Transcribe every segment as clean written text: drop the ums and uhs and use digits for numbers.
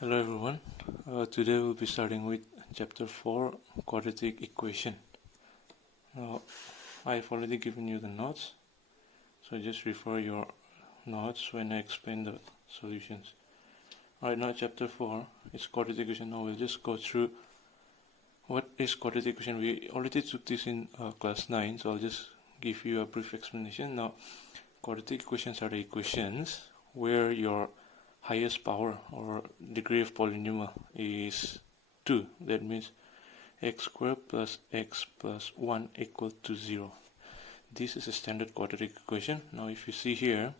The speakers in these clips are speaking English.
Hello everyone. Today we'll be starting with chapter 4, quadratic equation. Now I've already given you the notes, so just refer your notes when I explain the solutions. Alright, now chapter 4 is quadratic equation. Now we'll just go through what is quadratic equation. We already took this in class 9, so I'll just give you a brief explanation. Now quadratic equations are the equations where your highest power or degree of polynomial is 2. That means x squared plus x plus 1 equal to 0. This is a standard quadratic equation. Now if you see here,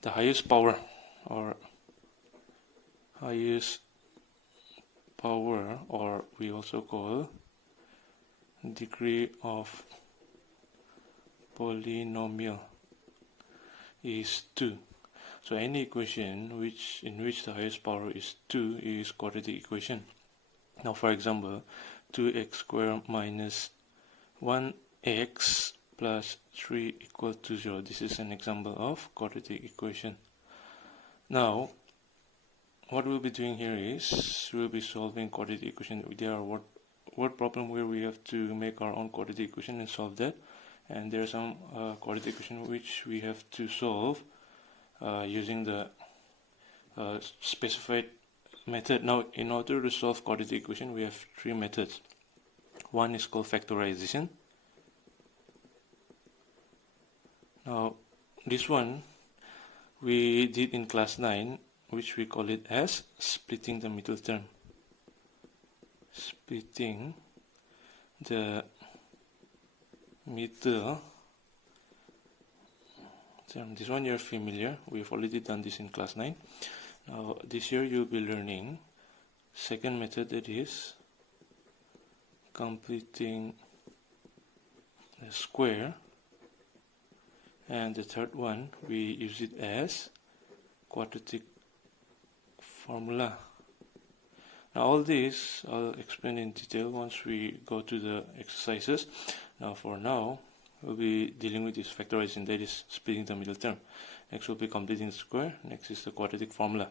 the highest power or we also call degree of polynomial is 2. So any equation in which the highest power is 2 is quadratic equation. Now for example, 2x squared minus 1x plus 3 equal to 0. This is an example of quadratic equation. Now what we'll be doing here is we'll be solving quadratic equation. There are word problem where we have to make our own quadratic equation and solve that, and there are some quadratic equation which we have to solve using the specified method. Now in order to solve quadratic equation, we have 3 methods. One is called factorization. Now this one we did in class 9, which we call it as splitting the middle term. Splitting the middle term. This one you're familiar. We've already done this in class 9. Now this year you'll be learning second method, that is completing the square, and the third one we use it as quadratic formula. Now all this I'll explain in detail once we go to the exercises. Now for now we'll be dealing with this factorization, that is splitting the middle term. Next we'll be completing the square. Next is the quadratic formula.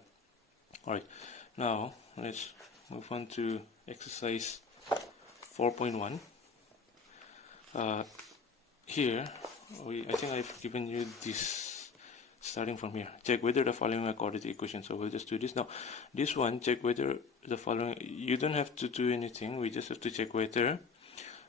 Alright, now let's move on to exercise 4.1. Here I think I've given you this starting from here. Check whether the following are quadratic equations. So we'll just do this. Now this one, check whether the following, you don't have to do anything, we just have to check whether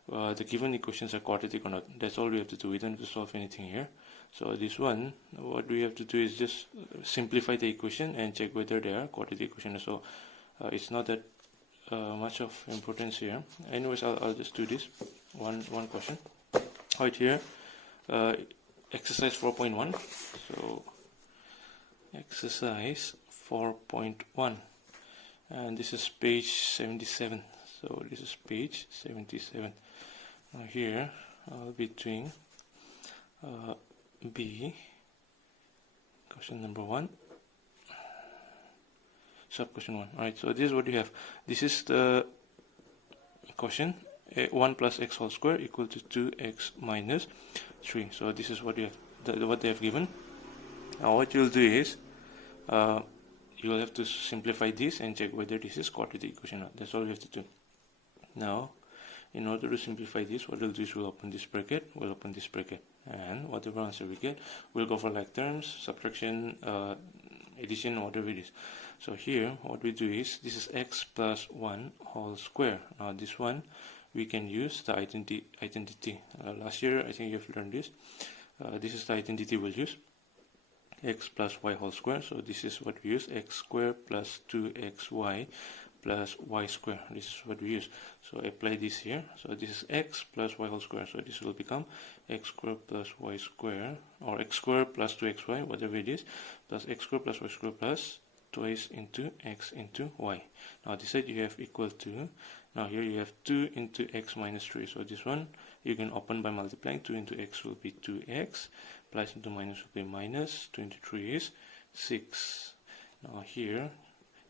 the given equations are quadratic or not. That's all we have to do. We don't have to solve anything here. So this one, what we have to do is just simplify the equation and check whether they are quadratic equations. So it's not that much of importance here. Anyways, I'll just do this one question. Right here, exercise 4.1. So exercise 4.1, and this is page 77. So this is page 77. Now here I'll be doing B, question number 1, sub question 1. Alright, so this is what you have. This is the question, 1 plus x whole square equal to 2x minus 3. So this is what you have, what they have given. Now what you'll do is you'll have to simplify this and check whether this is quadratic equation or not. That's all you have to do. Now in order to simplify this, what we'll do is we'll open this bracket, we'll open this bracket, and whatever answer we get, we'll go for like terms, subtraction, addition, whatever it is. So here what we do is, this is x plus 1 whole square. Now this one we can use the identity. Last year I think you've learned this. This is the identity we'll use, x plus y whole square. So this is what we use, x squared plus 2xy plus y square. This is what we use. So apply this here. So this is x plus y whole square. So this will become x squared plus y square, or x squared plus 2xy, whatever it is, plus x squared plus y squared plus twice into x into y. Now this side you have equal to, now here you have 2 into x minus 3. So this one you can open by multiplying. 2 into x will be 2x, plus into minus will be minus, 2 into 3 is 6. Now here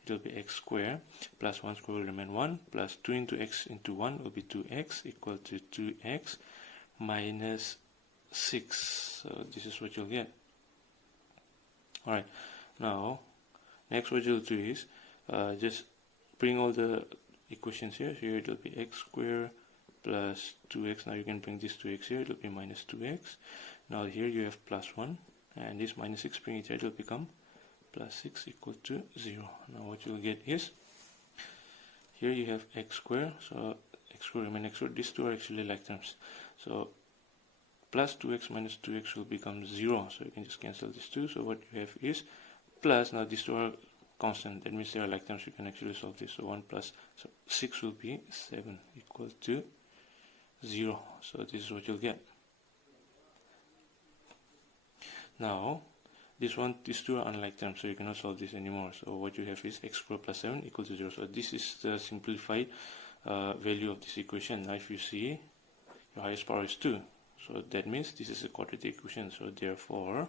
it will be x squared plus 1 square will remain 1, plus 2 into x into 1 will be 2x equal to 2x minus 6. So this is what you'll get. Alright, now next what you'll do is just bring all the equations here. Here it will be x squared plus 2x. Now you can bring this 2x here, it will be minus 2x. Now here you have plus 1, and this minus 6, bring it here, it will become plus 6 equal to 0. Now what you will get is, here you have x squared, so x squared remain x squared. These two are actually like terms. So plus 2x minus 2x will become 0. So you can just cancel these two. So what you have is plus, now these two are constant, that means they are like terms, you can actually solve this. So 1 plus, so 6 will be 7 equal to 0. So this is what you'll get. Now these two are unlike terms, so you cannot solve this anymore. So what you have is x squared plus 7 equal to 0. So this is the simplified value of this equation. Now if you see, your highest power is 2, so that means this is a quadratic equation. So therefore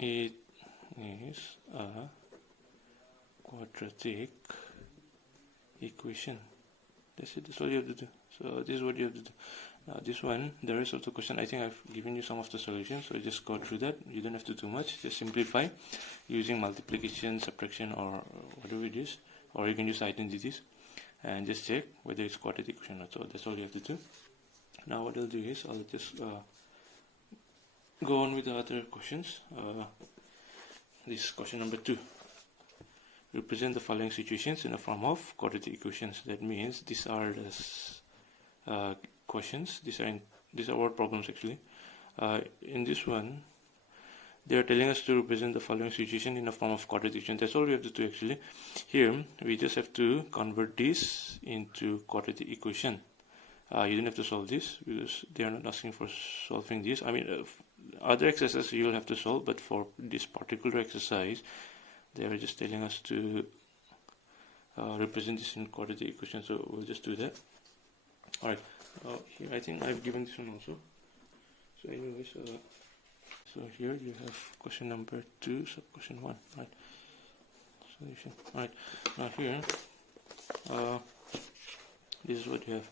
it is a quadratic equation. That's it, that's all you have to do. So this is what you have to do. Now this one, the rest of the question, I think I've given you some of the solutions, so just go through that. You don't have to do much, just simplify using multiplication, subtraction, or whatever it is, or you can use identities and just check whether it's quadratic equation or not. So that's all you have to do. Now what I'll do is I'll just go on with the other questions. This is question number 2. Represent the following situations in the form of quadratic equations. That means these are the questions. These are word problems actually. In this one, they are telling us to represent the following situation in the form of quadratic equation. That's all we have to do actually. Here we just have to convert this into quadratic equation. You don't have to solve this because they are not asking for solving this. I mean, other exercises you will have to solve, but for this particular exercise, they are just telling us to represent this in quadratic equation. So we'll just do that. Alright, here I think I've given this one also. So anyways, so here you have question number 2, sub question 1. Right, solution. Alright, now here, this is what you have.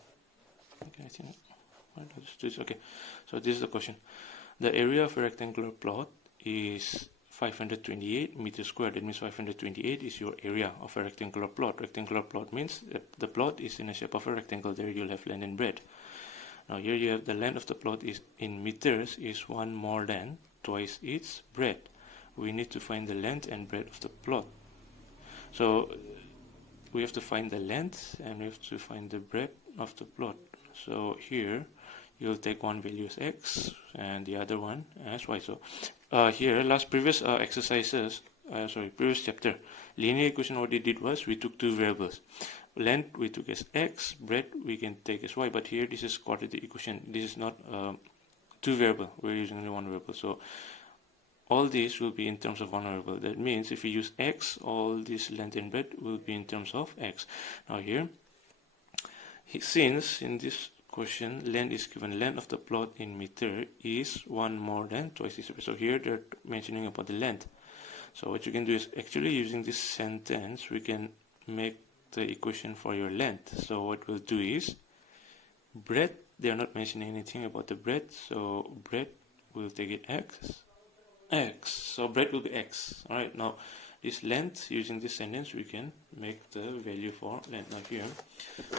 Okay, I think I'll just do this. Okay, so this is the question. The area of a rectangular plot is 528 meters squared. That means 528 is your area of a rectangular plot. Rectangular plot means the plot is in the shape of a rectangle. There you'll have length and breadth. Now here you have the length of the plot is in meters is 1 more than twice its breadth. We need to find the length and breadth of the plot. So we have to find the length and we have to find the breadth of the plot. So here you'll take one value as x and the other one as y. So here previous chapter, linear equation, what we did was we took two variables. Length we took as x, breadth we can take as y, but here this is quadratic equation. This is not two variable, we're using only one variable. So all these will be in terms of one variable. That means if we use x, all this length and breadth will be in terms of x. Now here, since in this question length is given, length of the plot in meter is 1 more than twice its breadth. So here they're mentioning about the length. So what you can do is actually using this sentence we can make the equation for your length. So what we'll do is breadth, they are not mentioning anything about the breadth, so breadth we'll take it x, so breadth will be x. Alright, now this length, using this sentence we can make the value for length. Now here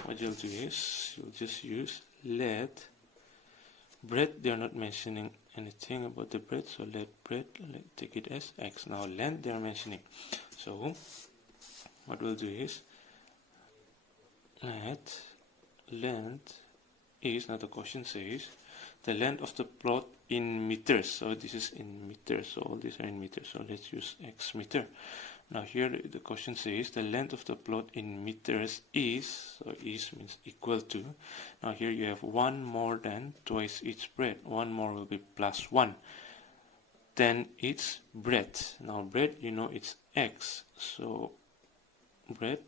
what you'll do is you'll just use let breadth, they are not mentioning anything about the breadth, so let breadth, take it as x. Now length they are mentioning, so what we'll do is let length is, now the question says the length of the plot in meters, so this is in meters, so all these are in meters, so let's use x meter. Now here the question says the length of the plot in meters is, so is means equal to, now here you have 1 more than twice its breadth, 1 more will be plus 1, then its breadth. Now breadth, you know, it's x, so breadth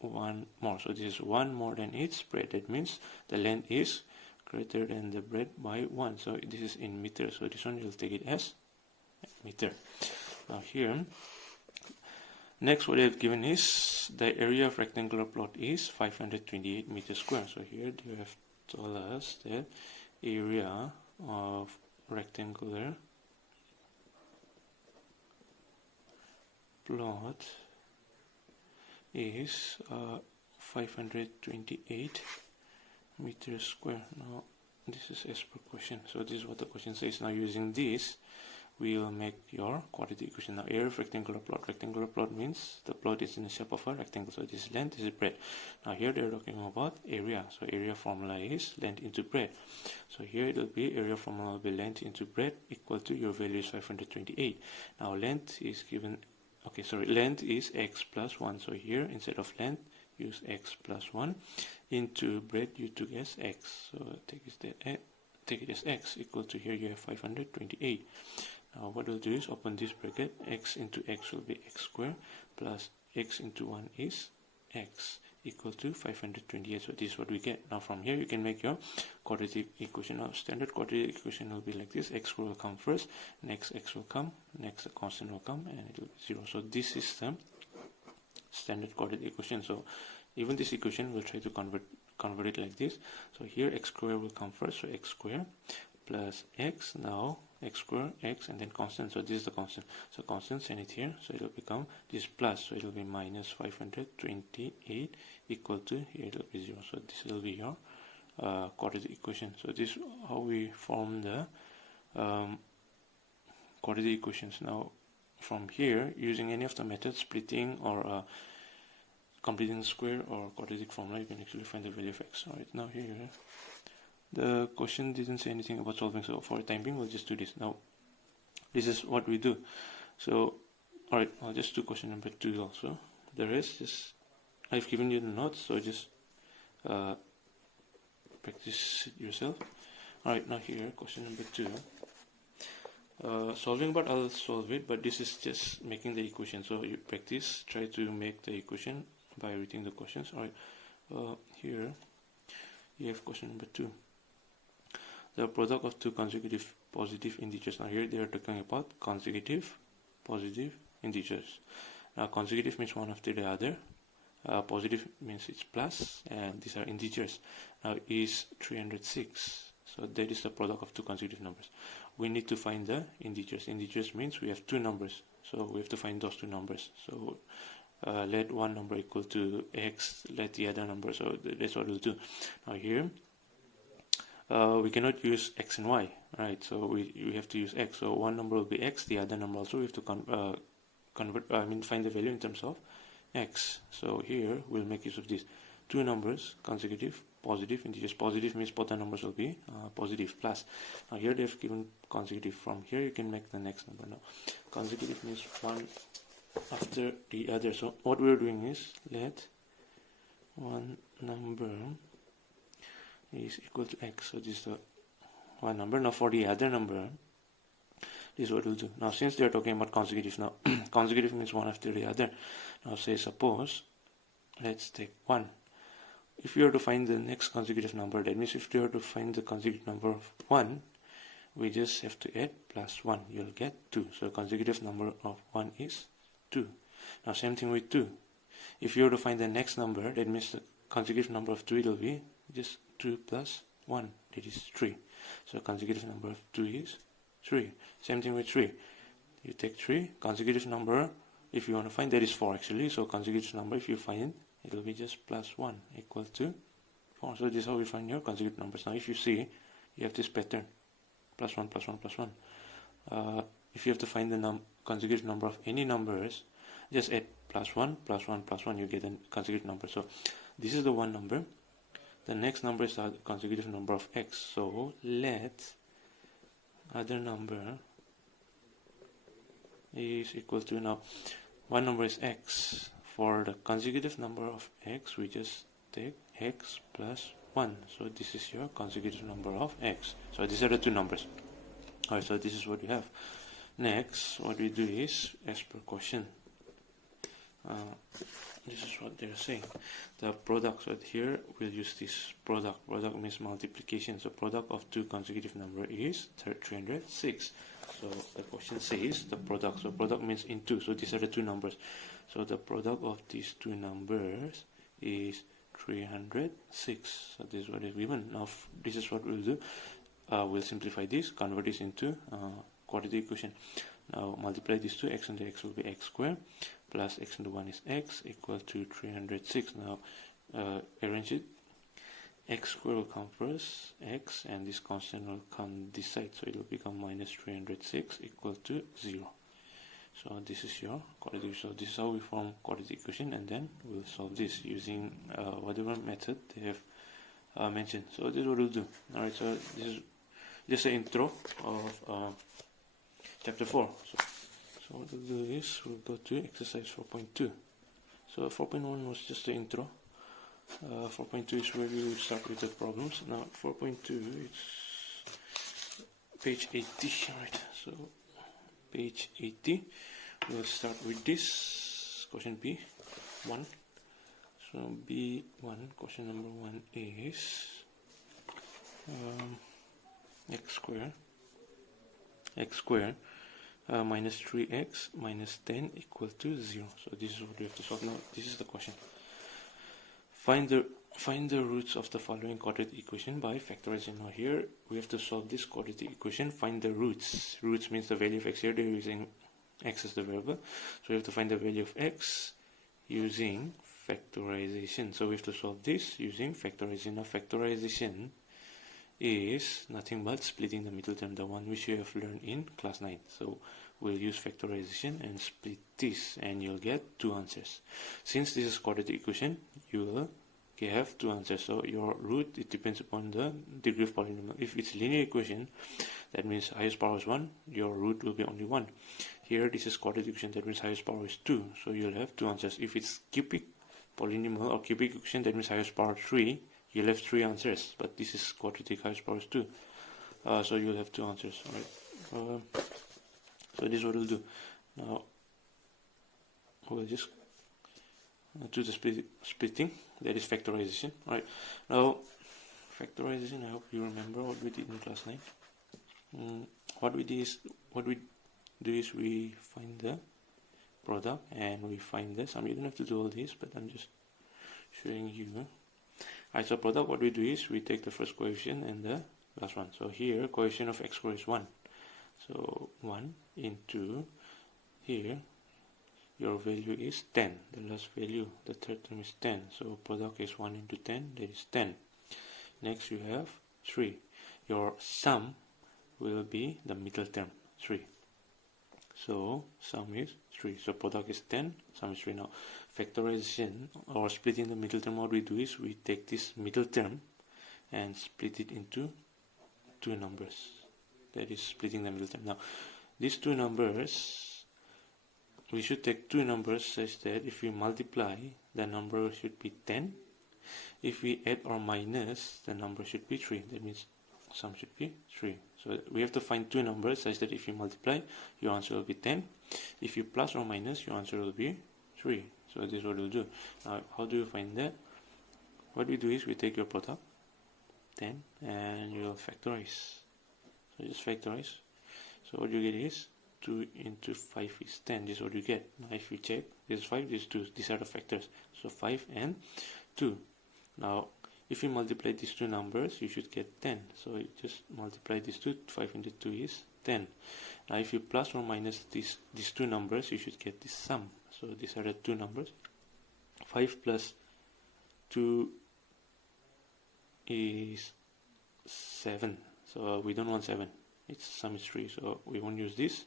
1 more, so this is 1 more than its breadth. That means the length is greater than the breadth by 1, so this is in meters, so this one you'll take it as meter. Now here next what they have given is the area of rectangular plot is 528 meters square. So here they have told us that area of rectangular plot is 528 meters square. Now this is as per question, so this is what the question says. Now using this we will make your quadratic equation. Now area of rectangular plot. Rectangular plot means the plot is in the shape of a rectangle. So this is length, this is breadth. Now here they are talking about area. So area formula is length into breadth. So here it will be area formula will be length into breadth equal to your value is 528. Now length is given. Okay, sorry, length is x plus 1. So here instead of length use x plus 1 into breadth you took as x. So take it as x equal to here you have 528. Now what we'll do is open this bracket, x into x will be x squared plus x into 1 is x equal to 528. So this is what we get. Now from here you can make your quadratic equation. Now standard quadratic equation will be like this. X squared will come first, next x will come, next a constant will come, and it will be 0. So this is the standard quadratic equation. So even this equation we'll try to convert it like this. So here x squared will come first, so x squared plus x, now x squared, x, and then constant. So this is the constant. So constant, send it here. So it will become this plus. So it will be minus 528 equal to here it will be 0. So this will be your quadratic equation. So this is how we form the quadratic equations. Now from here, using any of the methods, splitting or completing square or quadratic formula, you can actually find the value of x. Alright, now here the question didn't say anything about solving, so for the time being we'll just do this. Now this is what we do. So alright, I'll just do question number 2 also. The rest is I've given you the notes, so just practice it yourself. Alright, now here question number 2. Solving part I'll solve it, but this is just making the equation. So you practice, try to make the equation by reading the questions. Alright, here you have question number 2. The product of two consecutive positive integers. Now here they are talking about consecutive positive integers. Now consecutive means one after the other. Positive means it's plus, and these are integers. Now is 306. So that is the product of two consecutive numbers. We need to find the integers. Integers means we have two numbers. So we have to find those two numbers. So let one number equal to x, let the other number. So that's what we'll do. Now here we cannot use x and y, right? So we have to use x. So one number will be x, the other number also we have to find the value in terms of x. So here we'll make use of this. Two numbers, consecutive, positive integers. Positive means both the numbers will be positive, plus. Now here they've given consecutive. From here you can make the next number. Now consecutive means one after the other. So what we're doing is let one number is equal to x. So this is the one number. Now for the other number, this is what we'll do. Now since they're talking about consecutive, now consecutive means one after the other. Now say suppose let's take 1. If you are to find the next consecutive number, that means if you are to find the consecutive number of 1, we just have to add plus 1. You'll get 2. So consecutive number of 1 is 2. Now same thing with 2. If you are to find the next number, that means the consecutive number of 2 will be just 2 plus 1, that is 3. So consecutive number of 2 is 3. Same thing with 3. You take 3, consecutive number, if you want to find, that is 4 actually. So consecutive number, if you find, it will be just plus 1 equal to 4. So this is how we find your consecutive numbers. Now if you see, you have this pattern, plus 1, plus 1, plus 1. If you have to find the consecutive number of any numbers, just add plus 1, plus 1, plus 1, you get a consecutive number. So this is the one number. The next number is the consecutive number of x. So let other number is equal to, now one number is x. For the consecutive number of x, we just take x plus 1. So this is your consecutive number of x. So these are the two numbers. Alright, so this is what we have. Next, what we do is, as per question, this is what they're saying. The product, so here we'll use this product. Product means multiplication. So product of two consecutive number is 306. So the question says the product. So product means into. So these are the two numbers. So the product of these two numbers is 306. So this is what is given. Now this is what we'll do. We'll simplify this, convert this into quadratic equation. Now multiply these two, x and x will be x squared plus x into 1 is x equal to 306. Now arrange it. X square will come first, x, and this constant will come this side, so it will become minus 306 equal to 0. So this is your quadratic. So this is how we form quadratic equation, and then we'll solve this using whatever method they have mentioned. So this is what we'll do. Alright, so this is just an intro of chapter 4. So what we'll do is we'll go to exercise 4.2. So 4.1 was just the intro. 4.2 is where we will start with the problems. Now 4.2, it's page 80. Alright, so page 80, we'll start with this question B1. So B1, question number 1 is x square minus 3x minus 10 equal to 0. So this is what we have to solve. Now this is the question. Find the roots of the following quadratic equation by factorizing. Now here we have to solve this quadratic equation. Find the roots. Roots means the value of x. Here they're using x as the variable. So we have to find the value of x using factorization. So we have to solve this using factorization. Now factorization is nothing but splitting the middle term, the one which you have learned in class 9. So we'll use factorization and split this, and you'll get two answers. Since this is quadratic equation, you will have two answers. So your root, it depends upon the degree of polynomial. If it's linear equation, that means highest power is 1, your root will be only 1. Here this is quadratic equation, that means highest power is 2, so you'll have two answers. If it's cubic polynomial or cubic equation, that means highest power 3, you'll have three answers. But this is quadratic, highest power is 2, so you'll have two answers. Alright. So this is what we'll do. Now we'll just do the splitting, that is factorization. Alright. Now factorization, I hope you remember what we did in class 9. What we do is we find the product and we find the sum. You don't have to do all this, but I'm just showing you. Alright, so product, what we do is we take the first coefficient and the last one. So here coefficient of x square is 1. So 1 into here your value is 10. The last value, the third term is 10. So product is 1 into 10, that is 10. Next you have 3. Your sum will be the middle term, 3. So sum is 3. So product is 10, sum is 3. Now factorization or splitting the middle term, what we do is we take this middle term and split it into two numbers. That is splitting the middle term. Now these two numbers, we should take two numbers such that if we multiply, the number should be 10. If we add or minus, the number should be 3. That means sum should be 3. So we have to find two numbers such that if you multiply, your answer will be 10. If you plus or minus, your answer will be 3. So this is what we'll do. Now how do you find that? What we do is we take your product, 10, and you'll factorize. So just factorize. So what you get is 2 into 5 is 10. This is what you get. Now if you check, this is 5, this is 2. These are the factors. So 5 and 2. Now if you multiply these two numbers, you should get 10. So you just multiply these two. 5 into 2 is 10. Now if you plus or minus these two numbers, you should get this sum. So these are the two numbers. 5 plus 2 is 7. So we don't want 7. Its sum is 3. So we won't use this.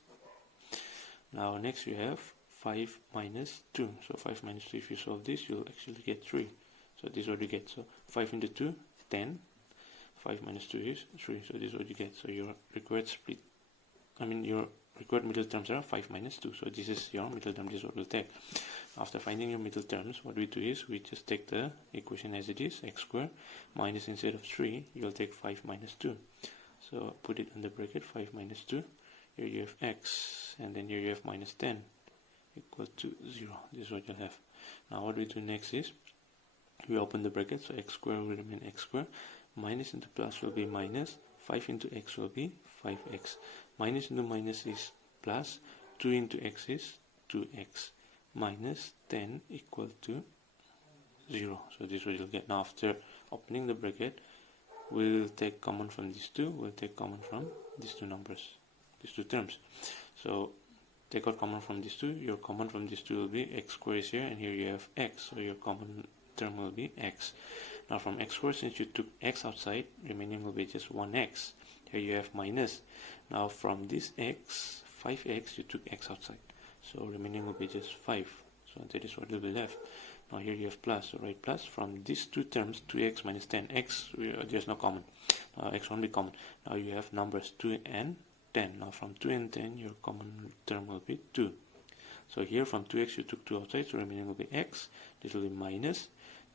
Now next we have 5 minus 2. So 5 minus 2, if you solve this, you'll actually get 3. So this is what you get. So 5 into 2, 10. 5 minus 2 is 3. So this is what you get. So your required your required middle terms are 5 minus 2. So this is your middle term. This is what we'll take. After finding your middle terms, what we do is we just take the equation as it is, x squared minus, instead of 3, you'll take 5 minus 2. So put it under bracket, 5 minus 2. Here you have x, and then here you have minus 10 equal to 0. This is what you'll have. Now what we do next is we open the bracket, so x squared will remain x squared, minus into plus will be minus, 5 into x will be 5x, minus into minus is plus, 2 into x is 2x, minus 10 equal to 0. So this is what you'll get. Now after opening the bracket, we'll take common from these two, we'll take common from these two numbers, these two terms. So take out common from these two. Your common from these two will be x squared is here, and here you have x, so your common term will be x. Now from x squared, since you took x outside, remaining will be just 1x. Here you have minus. Now from this x, 5x, you took x outside, so remaining will be just 5. So that is what will be left. Now here you have plus, so write plus. From these two terms, 2x minus 10x, there's no common. X won't be common. Now you have numbers 2 and 10. Now from 2 and 10, your common term will be 2. So here from 2x you took 2 outside, so remaining will be x. This will be minus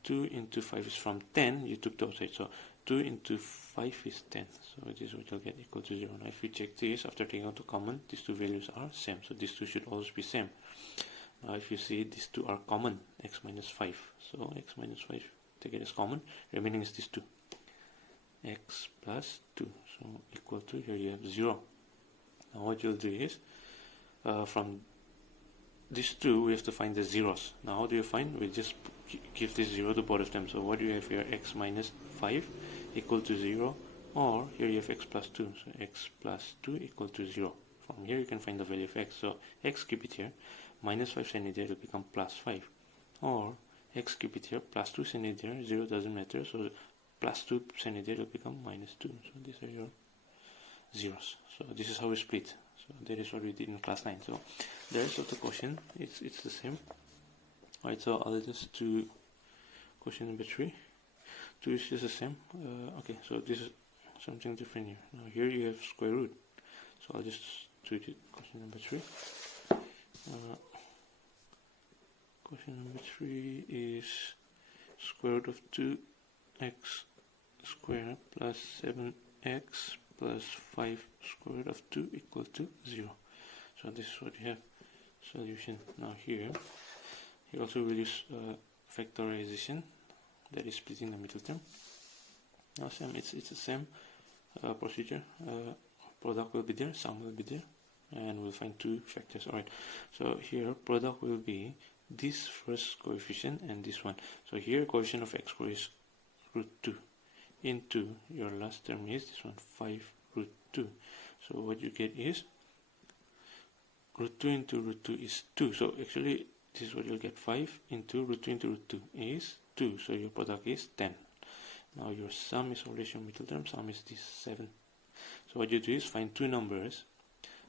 2 into 5 is from 10, you took 2 outside, so 2 into 5 is 10. So this is what you'll get, equal to 0. Now if you check this, after taking out the common, these two values are same, so these two should always be same. Now if you see, these two are common, x minus 5. So x minus 5, take it as common, remaining is these two. X plus 2, so equal to, here you have 0. Now what you'll do is, from these two, we have to find the zeros. Now how do you find? We just give this 0 to both of them. So what do you have here? X minus 5 equal to 0, or here you have x plus 2. So x plus 2 equal to 0. From here you can find the value of x. So x, keep it here. Minus 5 send it there, it will become plus 5. Or x, keep it here. Plus 2 send it there. 0 doesn't matter. So plus 2 send it there, it will become minus 2. So these are your zeros. So this is how we split. So that is what we did in class 9. So the rest of the question, it's the same. Alright, so I'll just do question number 3. 2 is just the same. Okay, so this is something different here. Now here you have square root. So I'll just do the question number 3. Question number 3 is square root of 2x squared plus 7x plus 5 square root of 2 equal to 0. So this is what you have. Solution. Now here also we'll use factorization, that is splitting the middle term. Now it's the same procedure. Product will be there, sum will be there, and we'll find two factors. Alright, so here product will be this first coefficient and this one. So here coefficient of x squared is root 2 into your last term is this one, 5 root 2. So what you get is root 2 into root 2 is 2. So actually this is what you'll get, 5 into root 2 into root 2 is 2. So your product is 10. Now your sum is always your middle term, sum is this 7. So what you do is find two numbers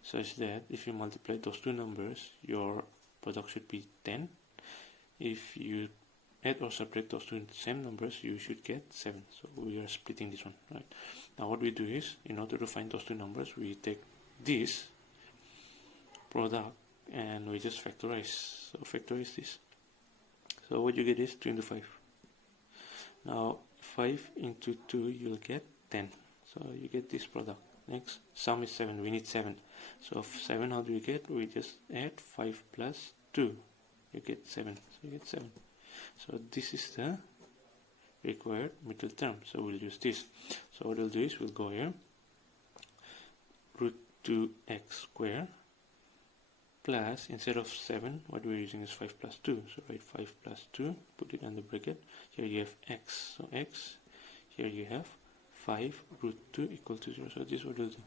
such that if you multiply those two numbers, your product should be 10. If you add or subtract those two same numbers, you should get 7. So we are splitting this one, right? Now what we do is, in order to find those two numbers, we take this product and we just factorize. So factorize this. So what you get is 2 into 5. Now 5 into 2, you'll get 10. So you get this product. Next, sum is 7. We need 7. So 7, how do we get? We just add 5 plus 2. You get 7. So you get 7. So this is the required middle term. So we'll use this. So what we'll do is we'll go here. Root 2x squared plus, instead of 7, what we're using is 5 plus 2. So write 5 plus 2, put it under bracket. Here you have x. So x, here you have 5 root 2 equal to 0. So this is what we'll do.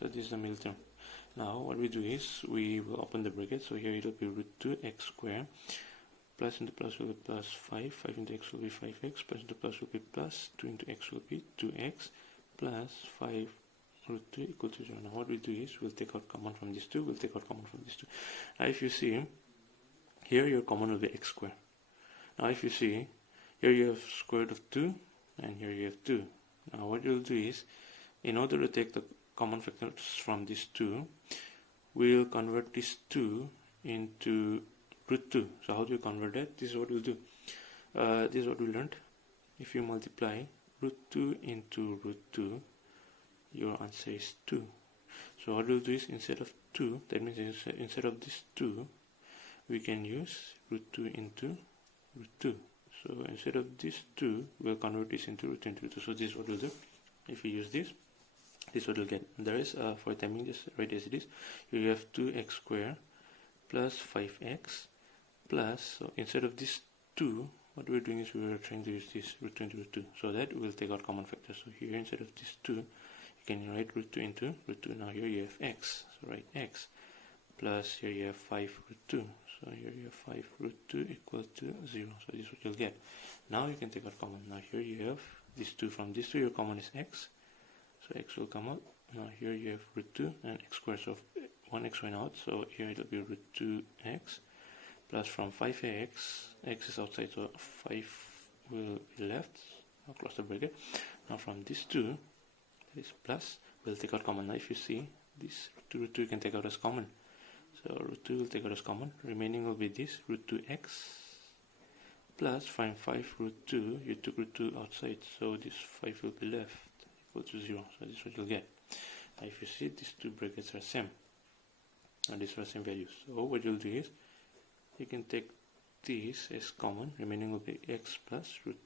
So this is the middle term. Now what we do is we will open the bracket. So here it will be root 2x squared. Plus into plus will be plus 5. 5 into x will be 5x. Plus into plus will be plus 2 into x will be 2x plus 5 root 2 equal to 0. Now what we do is we'll take out common from these two. We'll take out common from these two. Now if you see, here your common will be x squared. Now if you see, here you have square root of 2 and here you have 2. Now what you'll do is, in order to take the common factors from these two, we'll convert these 2 into root 2. So how do you convert that? This is what we'll do. This is what we learned. If you multiply root 2 into root 2, your answer is 2. So what we'll do is, instead of 2, that means instead of this 2, we can use root 2 into root 2. So instead of this 2, we'll convert this into root 2 into root 2. So this is what we'll do. If we use this is what we'll get. There is, for timing, just write as it is. You have 2x squared plus 5x plus, so instead of this 2, what we're doing is we're trying to use this root 2 into root 2. So that we'll take out common factors. So here, instead of this 2, you can write root 2 into root 2. Now here you have x. So write x plus here you have 5 root 2. So here you have 5 root 2 equal to 0. So this is what you'll get. Now you can take out common. Now here you have this 2. From this 2 your common is x. So x will come out. Now here you have root 2 and x squared. So 1x went out. So here it will be root 2x plus from 5x. X is outside, so 5 will be left. I'll close the bracket. Now from this 2, that is plus, we'll take out common. Now if you see this root 2 you can take out as common. So root 2 will take out as common. Remaining will be this root 2x plus from 5 root 2, you took root 2 outside, so this 5 will be left equal to 0. So this is what you'll get. Now if you see, these two brackets are same. And these are same values. So what you'll do is, you can take this as common. Remaining will be x plus root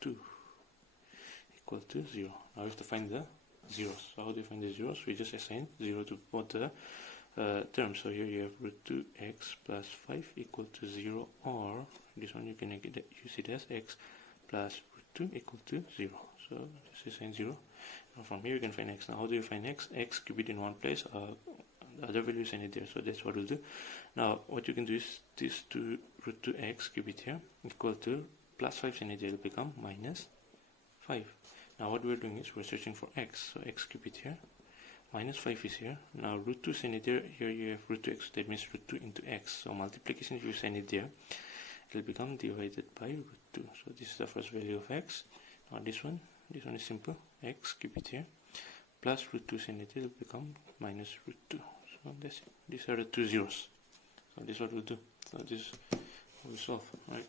2 equal to 0. Now we have to find the zeros. So how do you find the zeros? We just assign 0 to both the terms. So here you have root 2x plus 5 equal to 0, or this one you can use it as x plus root 2 equal to 0. So just assign 0. Now from here you can find x. Now how do you find x? X, keep it in one place. The other value is in it there. So that's what we'll do. Now what you can do is this to root 2x, keep it here, equal to plus 5 in it there will become minus 5. Now what we're doing is we're searching for x. So x, keep it here. Minus 5 is here. Now root 2 send it there. Here you have root 2x. That means root 2 into x. So multiplication, if you send it there, it will become divided by root 2. So this is the first value of x. Now this one is simple. X, keep it here. Plus root 2 send it there, will become minus root 2. So that's it. These are the two zeros. So this is what we'll do. So this will solve. Right.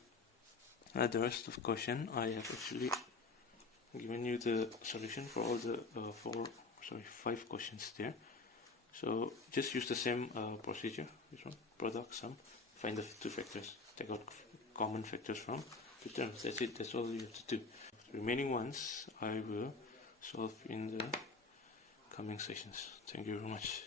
Now the rest of the question, I have actually given you the solution for all the 5 questions there. So just use the same procedure. This one, product, sum, find the two factors, take out common factors from the terms. That's it. That's all you have to do. The remaining ones I will solve in the coming sessions. Thank you very much.